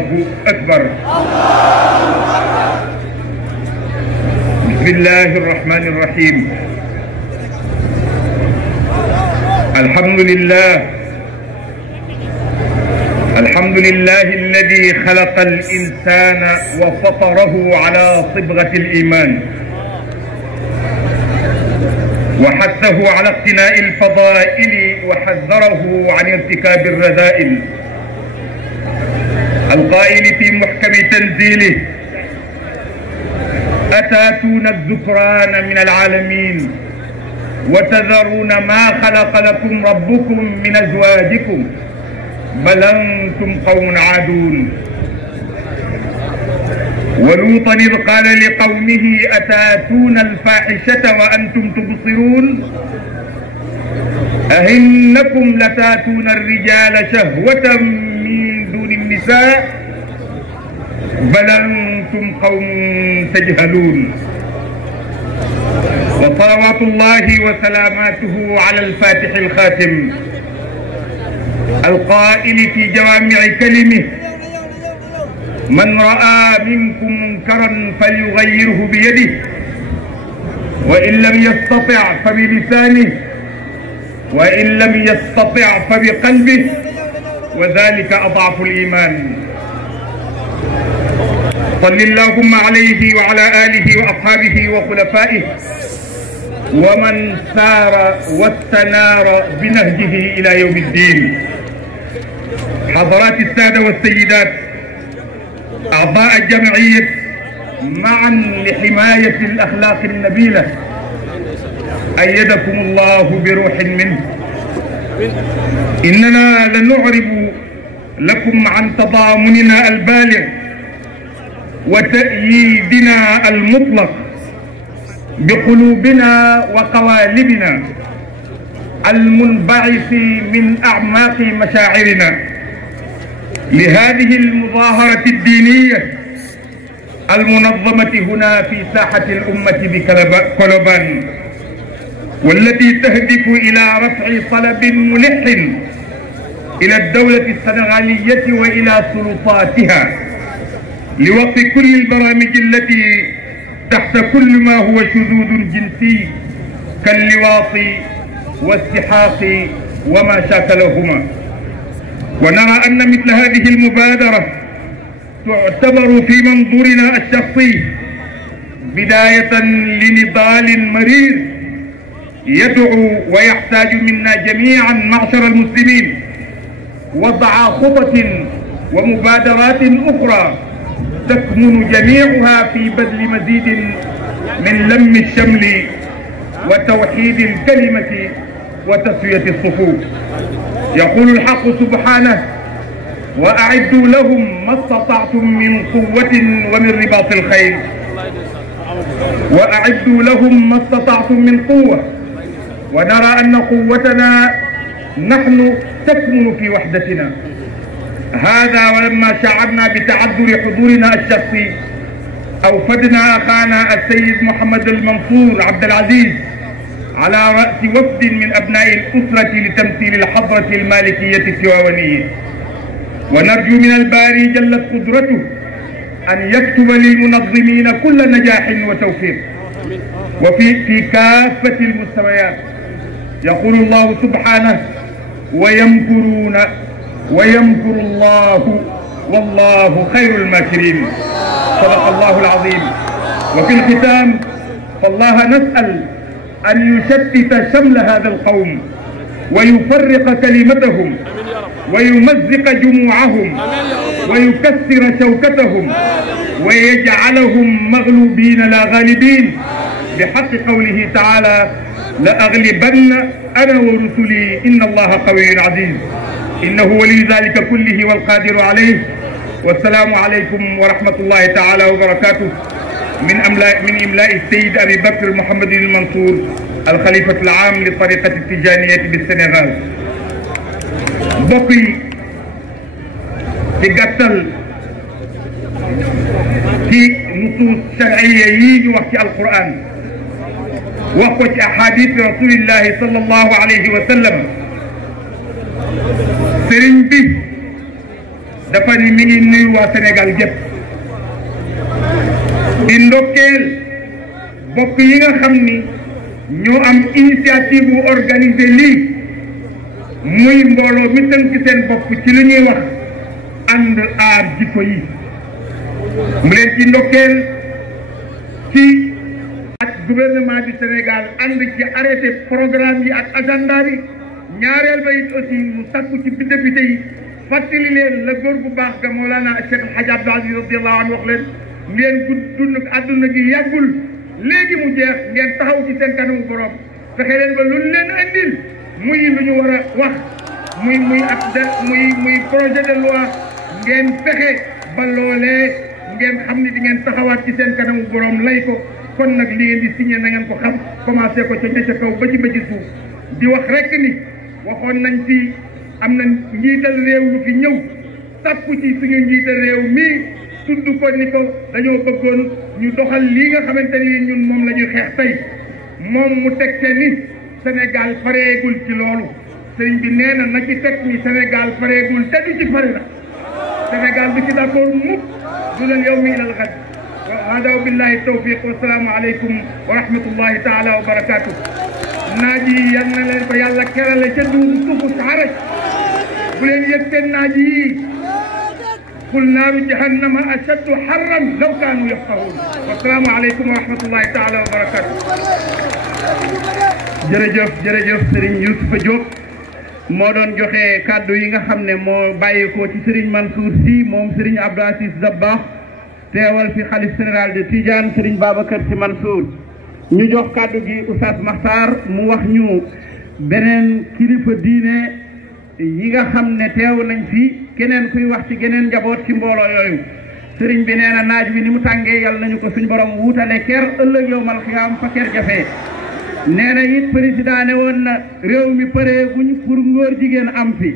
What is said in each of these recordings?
الله أكبر. بسم الله الرحمن الرحيم. الحمد لله الذي خلق الإنسان وفطره على صبغة الإيمان، وحثه على اقتناء الفضائل وحذره عن ارتكاب الرذائل. القائل في محكم تنزيله: أتاتون الذكران من العالمين وتذرون ما خلق لكم ربكم من أزواجكم بل أنتم قوم عادون. ولوطا إذ قال لقومه أتاتون الفاحشة وأنتم تبصرون أئنكم لتاتون الرجال شهوة من دون النساء بل أنتم قوم تجهلون. وصلوات الله وسلاماته على الفاتح الخاتم القائل في جوامع كلمه: من رأى منكم منكرا فليغيره بيده وإن لم يستطع فبلسانه وإن لم يستطع فبقلبه وذلك أضعف الإيمان. صل اللهم عليه وعلى آله وأصحابه وخلفائه ومن سار واستنار بنهجه إلى يوم الدين. حضرات السادة والسيدات، أعضاء الجمعية معا لحماية الأخلاق النبيلة، أيدكم الله بروح منه. إننا لنعرب لكم عن تضامننا البالغ وتأييدنا المطلق بقلوبنا وقوالبنا المنبعث من أعماق مشاعرنا لهذه المظاهرة الدينية المنظمة هنا في ساحة الأمة بكولوبان، والتي تهدف إلى رفع طلب ملح إلى الدولة السنغالية وإلى سلطاتها لوقف كل البرامج التي تحت كل ما هو شذوذ جنسي كاللواط والسحاق وما شاكلهما. ونرى أن مثل هذه المبادرة تعتبر في منظورنا الشخصي بداية لنضال مرير يدعو ويحتاج منا جميعا معشر المسلمين وضع خطط ومبادرات أخرى تكمن جميعها في بذل مزيد من لم الشمل وتوحيد الكلمة وتسوية الصفوف. يقول الحق سبحانه: وأعدوا لهم ما استطعتم من قوة ومن رباط الخيل. وأعدوا لهم ما استطعتم من قوة، ونرى أن قوتنا نحن تكمن في وحدتنا. هذا ولما شعرنا بتعذر حضورنا الشخصي أوفدنا أخانا السيد محمد المنصور عبد العزيز على رأس وفد من أبناء الأسرة لتمثيل الحضرة المالكية التواونية، ونرجو من الباري جلت قدرته أن يكتب للمنظمين كل نجاح وتوفيق وفي كافة المستويات. يقول الله سبحانه: ويمكرون ويمكر الله والله خير الماكرين. صدق الله العظيم. وفي الختام فالله نسأل أن يشتت شمل هذا القوم ويفرق كلمتهم ويمزق جموعهم ويكسر شوكتهم ويجعلهم مغلوبين لا غالبين بحق قوله تعالى: لأغلبن أنا ورسلي إن الله قوي عزيز. إنه ولي ذلك كله والقادر عليه. والسلام عليكم ورحمة الله تعالى وبركاته من إملاء السيد أبي بكر محمد المنصور الخليفة العام للطريقة التجانية بالسنغال. بقي في قتل في نصوص شرعية يجي وقت القرآن وقت أحاديث رسول الله صلى الله عليه وسلم. sëriñ bi dafa ni mi ngi nuyu waa Sénégal gépp di ndokkeel bokk yi nga xam ni ñoo am initiative bu organiser lii muy mbooloo mi tënk seen bopp ci li ñuy wax ànd aar jikko yi mu leen ci ndokkeel ci ak gouvernement du Sénégal ànd ci arrêté programme yi ak agenda bi ñaareel ba it aussi mu sakku ci député yi fàttali leen la góor bu baax ga Mawlana Cheikh El Hadj Abdou Aziz radiyallahu anhu wax leen ngeen dund àdduna gi yàggul léegi mu jeex ngeen taxaw ci seen kanamu borom fexe leen ba lu leen andil muy lu ñu war a wax muy projet de loi ngeen fexe ba loolee ngeen xam ni di ngeen taxawaat ci seen kanamu borom lay ko kon nag li ngeen di signé na ngeen ko xam commencé ko ca ña ca kaw ba ci suuf di wax rek ni waxoon nañ fi am na njiital réew lu fi ñëw takku ci suñu njiital réew mii tudd ko ni ko dañoo bëggoon ñu doxal lii nga xamante ni ñun moom la ñuy xeex tey moom mu teg te ni Sénégal pareegul ci loolu sëriñ bi nee na ci teg ni Sénégal pareegul te du ci pare la Sénégal du ci d'accord mukk du leen yow mi ilal xad wa hada billahi tawfiq wa salaamu aleykum wa rahmatullahi taala wa barakatuh naaj yi yal na leen ko yàlla kerale ca duudu suufu saaraj bu leen yëg seen naaj yi qul naaru jahannama ashaddu harran law kaanu yafqahuun wa salaamu aleykum wa rahmatullahi taala wa barakatuh jërëjëf Serigne Youssoufa Diop moo doon joxe kàddu yi nga xam ne moo bàyyeekoo ci Serigne Mansour Sy moom Serigne Abdou Aziz Dabakh teewal fi xalif général de Tidiane Serigne Babacar Sy Mansour ñu jox kàddu gi Oustaz Makhtar mu wax ñu beneen kilifa diine yi nga xam ne teew nañ fi keneen kuy wax ci geneen njaboot ci mbooloo yooyu Serigne bi nee na naaj bi ni mu tàngee yàlla nañu ko suñu borom wuutale ker ëllëg yowmal xiyaam fa ker jafe nee na it président ne woon na réew mi pareeguñ pour ngóor jigéen am fi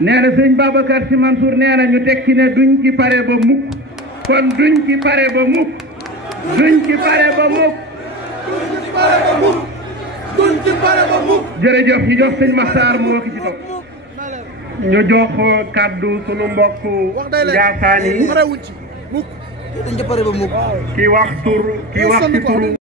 nee na sëñ Babacar Sy Mansour nee na ñu tekki ne duñ ci pare ba mukk kon duñ ci pare ba mukk jërëjëf ñu jox sëñ Makhtar mu wax ci topp ñu jox kàddu sunu mbokk Njaasaan yi ki wax ci turu